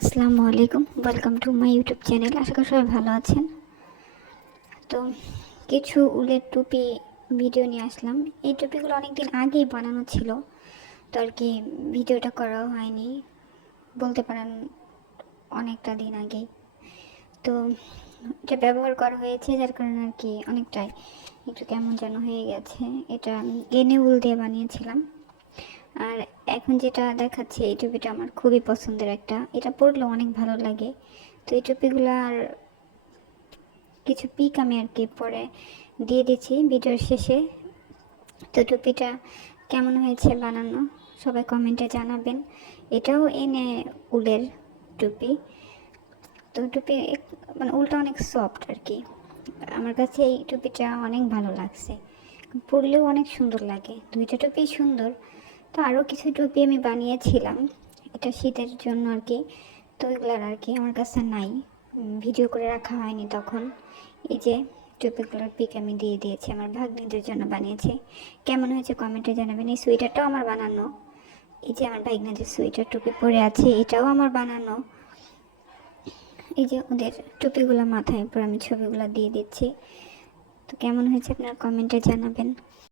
আসসালামু আলাইকুম। Welcome to my YouTube channel আশা করি সবাই ভালো আছেন। তো কিছু উলের টুপি ভিডিও নিয়ে আসলাম। এই টুপিগুলো অনেক দিন আগেই বানানো ছিল। তো আর কি ভিডিওটা করাও হয়নি। বলতে পারেন অনেকটা দিন আগেই। তো এটা ব্যবহার করা হয়েছে, যার কারণে আর কি অনেকটাই একটু কেমন যেন হয়ে গেছে। এটা এনে উল দিয়ে বানিয়েছিলাম। আর এখন যেটা দেখাচ্ছে, এই টুপিটা আমার খুবই পছন্দের একটা। এটা পরলেও অনেক ভালো লাগে। তো এই টুপিগুলো আর কিছু পিক আমি আর কি পরে দিয়ে দিচ্ছি ভিডিওর শেষে। তো টুপিটা কেমন হয়েছে বানানো, সবাই কমেন্টে জানাবেন। এটাও এনে উলের টুপি। তো টুপি মানে উলটা অনেক সফট আর কি। আমার কাছে এই টুপিটা অনেক ভালো লাগছে। পরলেও অনেক সুন্দর লাগে। দুইটা টুপি সুন্দর। তো আরও কিছু টুপি আমি বানিয়েছিলাম। এটা শীতের জন্য আর কি তো ওইগুলার আর কি আমার কাছে নাই। ভিডিও করে রাখা হয়নি তখন। এই যে টুপিগুলোর পিক আমি দিয়ে দিয়েছি, আমার ভাগ্নিদের জন্য বানিয়েছি। কেমন হয়েছে কমেন্টে জানাবেন। এই সোয়েটারটাও আমার বানানো। এই যে আমার ভাগ্নিদের সোয়েটার টুপি পরে আছে, এটাও আমার বানানো। এই যে ওদের টুপিগুলো মাথায় উপর আমি ছবিগুলো দিয়ে দিচ্ছি। তো কেমন হয়েছে আপনার কমেন্টে জানাবেন।